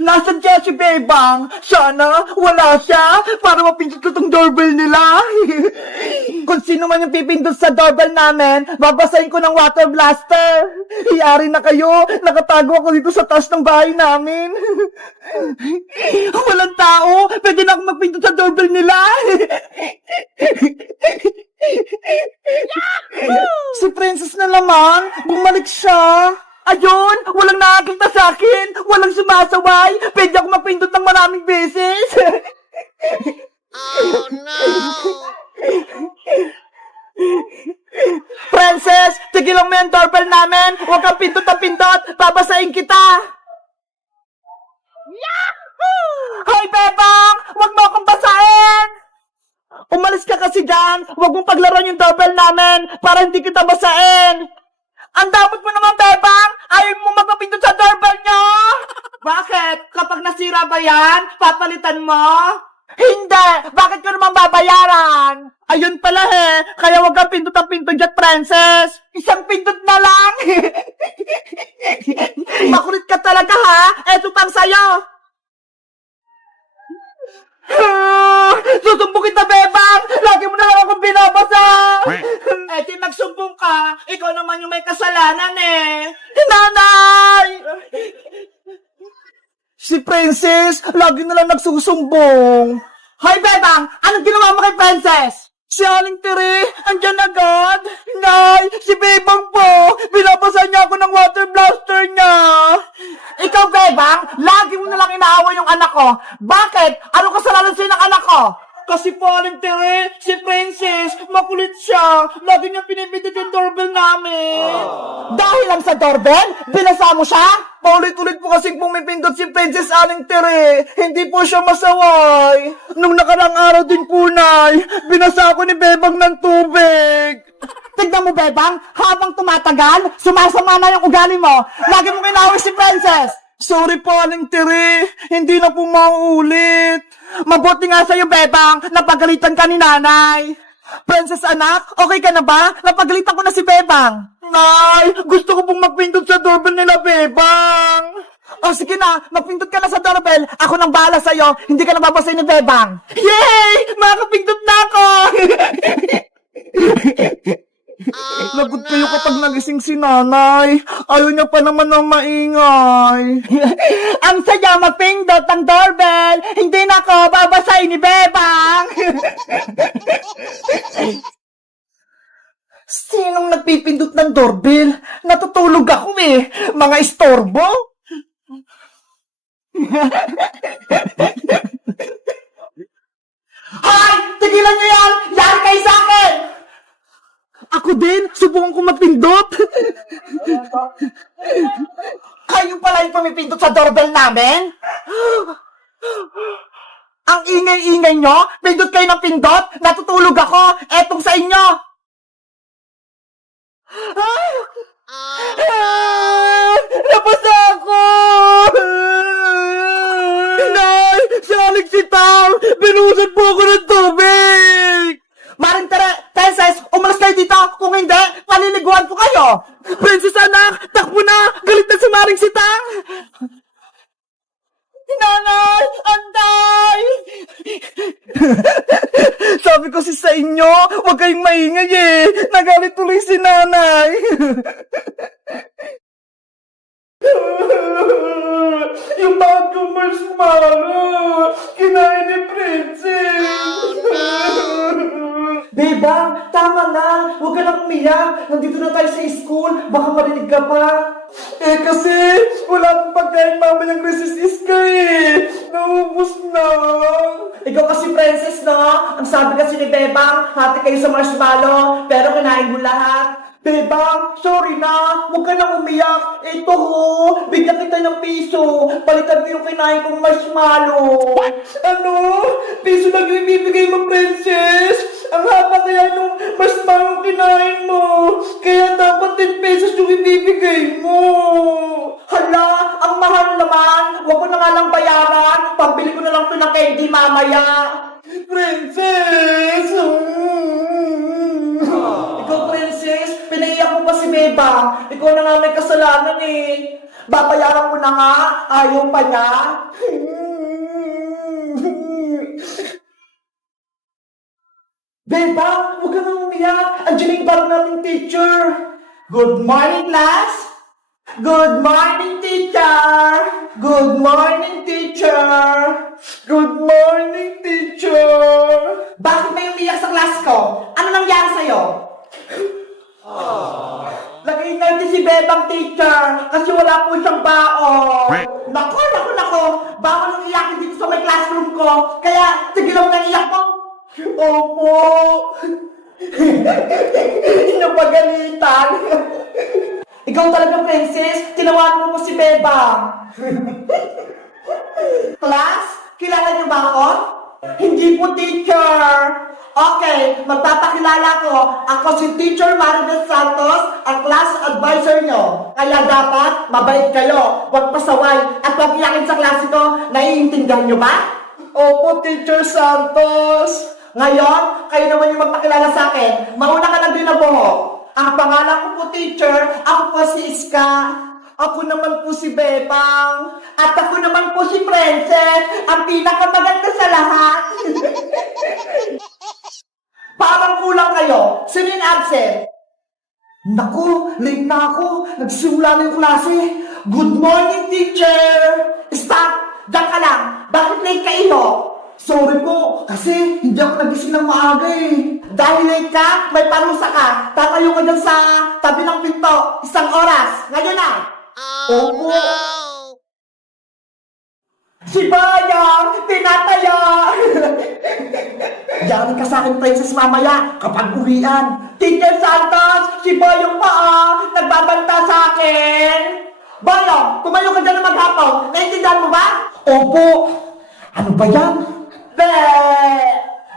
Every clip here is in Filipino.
Nasaan kaya si Bebang? Sana wala siya para mapindot ko tong doorbell nila. Kung sino man yung pipindot sa doorbell namin, babasahin ko ng water blaster. Iyari na kayo, nakatago ako dito sa taas ng bahay namin. Walang tao, pwede na akong magpindot sa doorbell nila. Si Princess na naman, bumalik siya. Ayun, walang nakakita sa akin, walang sumasaway, pwede ako mapindot ng maraming beses. Oh no! Princess, tigilan mo yung doorbell namin, huwag kang pindot na pindot, babasahin kita. Yahoo! Hoy, Bebang, huwag mo akong basahin. Umalis ka kasi dyan, huwag mong paglaruan yung doorbell namin para hindi kita basahin. Ang damot mo naman, Bebang! Ayaw mo magpapindot sa doorbell nyo! Bakit? Kapag nasira ba yan, papalitan mo? Hindi! Bakit ko naman babayaran? Ayun pala kaya wag kang pindot ang pindot dyan, Princess! Isang pindot na lang! Makulit ka talaga, ha? Eto pang sayo! Susumbong kita, Bebang! Lagi mo na lang akong binabasa! Di magsumbong ka. Ikaw naman yung may kasalanan Nanay! Si Princess, lagi na lang nagsusumbong. Hoy, Bebang! Anong ginawa mo kay Princess? Si Aling Tere, andyan agad. Nay, si Bebang po. Binabasa niya ako ng water blaster niya. Ikaw, Bebang, lagi mo na lang inaaway yung anak ko. Bakit? Ano kasalanan sa'yo ng anak ko? Kasi po, Aling Tere, si Princess, makulit siya. Lagi niya pinipindot yung doorbell namin. Dahil lang sa doorbell? Binasa mo siya? Paulit-ulit po kasing pumipindot si Princess Aling Tere. Hindi po siya masaway. Nung nakarang araw din po, Nay, binasa ako ni Bebang ng tubig. Tignan mo, Bebang, habang tumatagal, sumasama na yung ugali mo. Lagi mo kinawin si Princess. Sorry po, Aling Tere. Hindi na po mauulit. Mabuti nga sa'yo, Bebang, napagalitan ka ni Nanay. Princess anak, okay ka na ba? Napagalitan ko na si Bebang. Nay, gusto ko pong magpindot sa doorbell nila, Bebang. O sige na, magpindot ka na sa doorbell. Ako nang bahala sa'yo, hindi ka nababasay ni Bebang. Yay! Makakapindot na ako! Lagot kayo kapag nagising si Nanay. Ayaw niya pa naman ng maingay. Ang saya mapindot ang doorbell. Hindi na ako babasay ni Bebang. Sinong nagpipindot ng doorbell? Natutulog ako Mga istorbo. Hoy! Tigilan niyo yan! Yan kayo sa akin! Ako din! Subukan ko magpindot! Kayo pala yung pumipindot sa doorbell namin? Ang ingay-ingay nyo? Pindot kayo ng pindot? Natutulog ako! Etong sa inyo! Napasa ako! Nay! Si Alex si Tam! Binusan po ako ng tubig! Maring Princess, umalas kayo dito! Kung hindi, paliliguan ko kayo! Princess anak, takbo na! Galit na si Maring si Tang! Nanay! Antay! Sabi ko sa inyo, huwag kayong maingay Nagalit tuloy si Nanay! Yung bagong marshmallow! Kinain ni Princess! Bebang, tama na! Huwag ka na umiyak! Nandito na tayo sa school! Baka marinig ka pa! Kasi wala akong pagkain mamayang recess ka Naubos na! Ikaw kasi Princess, no? Ang sabi kasi ni Bebang, hati kayo sa marshmallow, pero kinain mo lahat. Bebang, sorry na! Huwag ka na umiyak! Ito bigyan kita ng piso! Palitan mo yung kinain kong marshmallow! Ano? Piso lang yung ibibigay mo, Princess? Ang haba kaya yung marshmallow kinain mo! Kaya dapat 10 pesos yung ibibigay mo! Hala! Ang mahal naman! Huwag ko na nga lang bayaran! Pambili ko na lang ito ng candy mamaya! Princess! Ikaw, Princess, pinaiyak mo pa si Bebang. Ikaw na nga may kasalanan Babayaran ko na nga, ayaw pa niya. Beba, huwag ka nang umiyak. Andiyan na yung bago nating teacher. Good morning, class. Good morning, teacher. Good morning, teacher. Good morning, teacher. Bakit may umiyak sa class ko? Ano nangyari sa'yo? Nag-iingay din si Bebang teacher kasi wala po siyang baon. Nako. Bawal ang iyakin dito sa may classroom ko. Kaya, tigilan mo ng iyak mo. Opo. Napagalitan. Ikaw talaga, princess. Tinawagan mo si Bebang. Class, kilala niyo ba ako? Hindi po, teacher. Okay, magpapakilala ko. Ako si Teacher Maribel Santos, ang class advisor nyo. Kaya dapat, mabait kayo. Huwag pasaway at huwag iyakin sa klase ko. Naiintindihan nyo ba? Opo, Teacher Santos. Ngayon, kayo naman yung magpakilala sa akin. Mauna ka lang din na buhok. Ang pangalan ko po, teacher, ako po si Iska. Ako naman po si Bebang. At ako naman po si Princess, ang pinakamaganda sa lahat. Parang kulang kayo. Sino yung absent? Naku, late na ako. Nagsimula na yung klase. Good morning, teacher. Stop! Diyan ka lang. Bakit late ka, iyo? Sorry po, kasi hindi ako nagising ng maaga eh. Dahil late ka, may parusa ka. Tatayo ka dyan sa tabi ng pinto. 1 oras. Ngayon na. Oh, no! Si Bayang, tinataya! Yari ka sa akin, princess, mamaya kapag uwian. Teacher Santos, si Bayang pa nagbabanta sa akin. Bayang, tumayo ka dyan na maghapon. Naintindihan mo ba? Opo. Ano ba yan?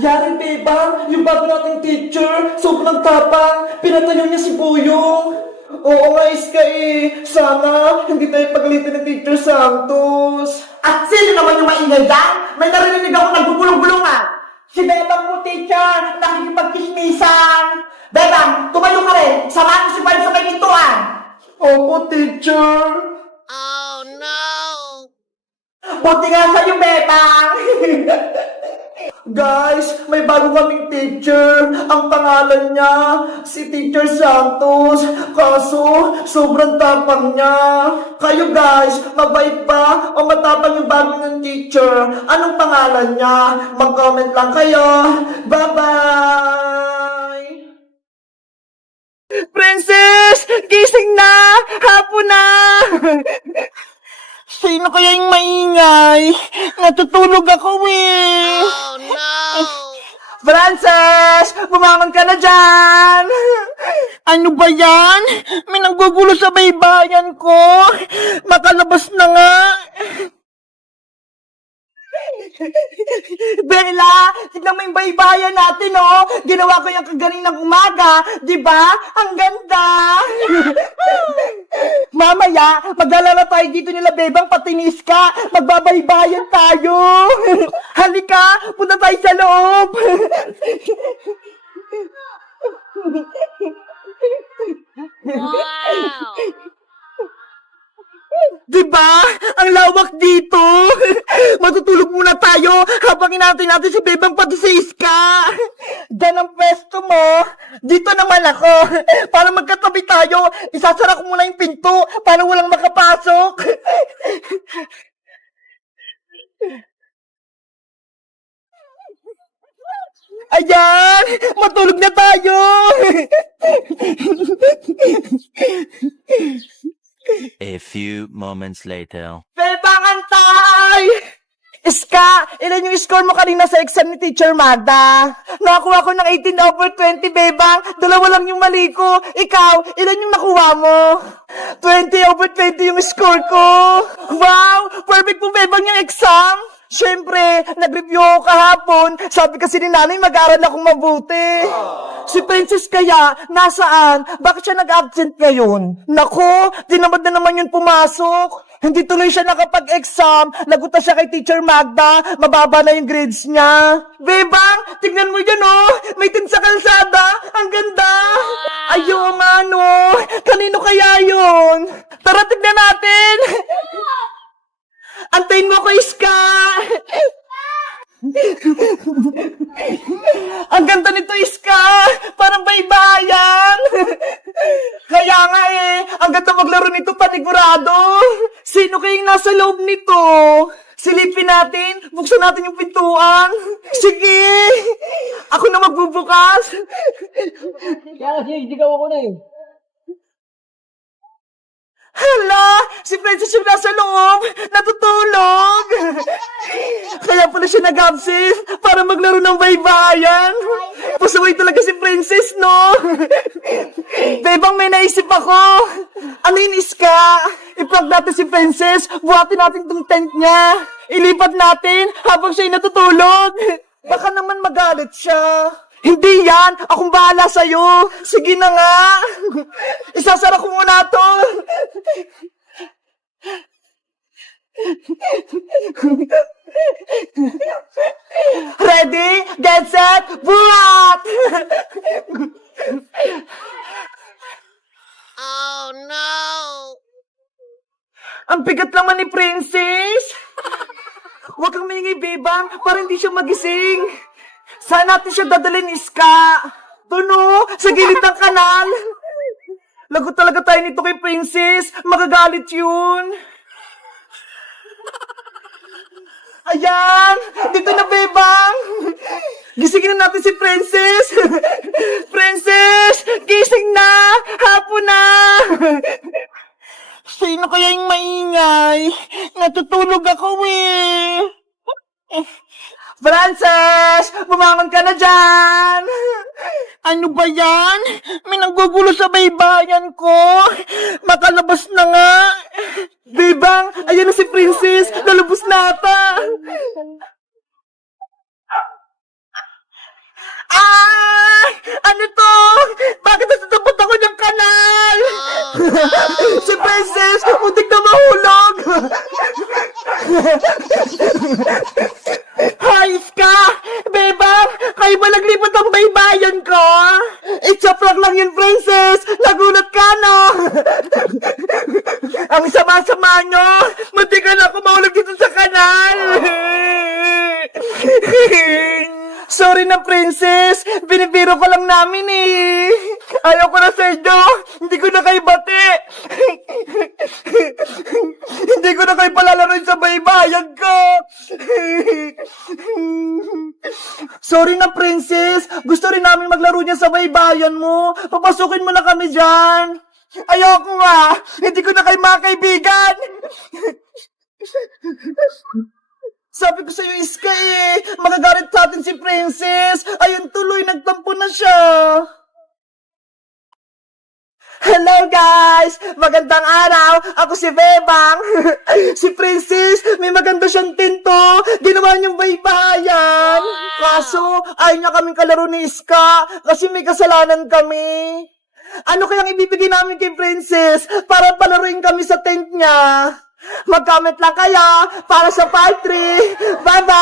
Yari, Bebang, yung bago nating teacher, sobrang tapang, pinatayo niya si Buyong. Oo nga, Iska eh. Sana hindi tayo pagalitin ni Teacher Santos. At sino naman yung maingay dyan? May narinig ako nagbubulong-bulungan. Si Bebang mo, teacher, nakikipagkismisan. Bebang, tumayo ka rin. Samahan mo si Barb sa may pintuan. Opo, teacher. Oh, no! Buti nga sa'yo, Bebang. Guys, may bago kaming teacher. Ang pangalan niya, si Teacher Santos. Kaso, sobrang tapang niya. Kayo guys, mabait ba o matapang yung bago ng teacher? Anong pangalan niya? Mag-comment lang kayo. Bye-bye! Princess! Gising na! Hapon na! Sino kaya yung maingay? Natutulog ako eh. Oh no! Frances! Bumangon ka na dyan! Ano ba yan? May nanggugulo sa baybayan ko. Makalabas na nga. Bella, tignan mo yung baybayan natin, oh. Ginawa ko yung kaganinang umaga. Diba? Ang ganda. Mamaya, maglalala tayo dito nila, Bebang, patinis ka. Magbabaybayan tayo. Halika, punta tayo sa loob. Wow! Diba? Ang lawak dito. Matutulog muna tayo habang inaantay natin si Bebang pati si Iska. Diyan ang pwesto mo. Dito naman ako. Para magkatabi tayo, isasara ko muna yung pinto para walang makapasok. Ayan! Matulog na tayo! A few moments later. Bebang, antay! Iska, ilan yung score mo kanina sa exam ni Teacher Magda? Nakakuha ko ng 18/20, Bebang. 2 lang yung mali ko. Ikaw, ilan yung nakuha mo? 20/20 yung score ko. Wow! Perfect po, Bebang, yung exam. Siyempre, nag-review ako kahapon. Sabi kasi ni nanay, mag-aaral akong mabuti. Si Princess kaya, nasaan? Bakit siya nag-absent ngayon? Nako, dinamad na naman yun pumasok. Hindi tuloy siya nakapag-exam. Lagutan siya kay Teacher Magda. Mababa na yung grades niya. Bebang, tignan mo yan oh. May tin sa kalsada. Ang ganda. Ayaw nga no. Kanino kaya yun? Tara, tignan natin. Antayin mo ko, Iska. Ang ganda nito, Iska. Parang baybayan. Kaya nga ang ganda maglaro nito panigurado. Sino kayong nasa loob nito? Silipin natin. Buksan natin yung pintuan. Sige. Ako na magbubukas. Kaya kasi, hindi ka ako na eh. Hala! Si Princess yung nasa loob! Natutulog! Kaya pala siya nag-absent para maglaro ng baybayan. Pasaway talaga si Princess, no? Bebang, may naisip ako. Ano yun, Iska? I-prank natin si Princess. Buhatin natin tong tent niya. Ilipat natin habang siya'y natutulog. Baka naman magalit siya. Hindi yan! Akong bahala sa'yo! Sige na nga! Isasara ko muna to! Ready? Get set! Buhat! Oh no! Ang bigat naman ni Princess! Huwag kang maingay, Bebang, para hindi siya magising. Saan natin siya dadalhin, Iska? Doon, sa gilid ng kanal. Lagot talaga tayo nito kay Princess. Magagalit yun. Ayan! Dito na, Bebang! Gisingin na natin si Princess! Princess! Gising na! Hapon na! Sino kaya yung maingay? Natutulog ako eh! Frances! Bumangon ka na dyan! Ano ba yan? May nanggugulo sa baybayan ko! Makalabas na nga! Bebang, ayan na si Princess! Nalubos na ata! Ah! Ano to? Bakit nasasabot ako ng kanal? Si Princess! Muntik na mahulog! Hayos ka! Bebang! Kayo ba naglipat ang baybayan ko? It's a prank lang yun, Princess! Nagulat ka, no? Ang sama-sama nyo! Muntik ka na ako mahulog dito sa kanal! Sorry na, Princess! Binibiro ko lang namin eh! Ayaw ko na sa inyo! Hindi ko na kayo bati! Hindi ko na kayo palalaroin sa baybayan ko! Sorry na, Princess! Gusto rin namin maglaro niya sa baybayan mo! Papasukin mo na kami dyan! Ayoko nga! Hindi ko na kayo mga kaibigan! Sabi ko sa'yo, Iska eh! Magagalit sa atin si Princess! Ayun tuloy, nagtampo na siya! Hello guys! Magandang araw! Ako si Bebang! Si Princess, may maganda siyang tinto! Ginawa niyang baybayan! Kaso, ayaw niya kaming kalaro ni Iska kasi may kasalanan kami! Ano kayang ibibigay namin kay Princess para palaruin kami sa tent niya? Mag-comment lang kaya para sa part 3. Bye-bye!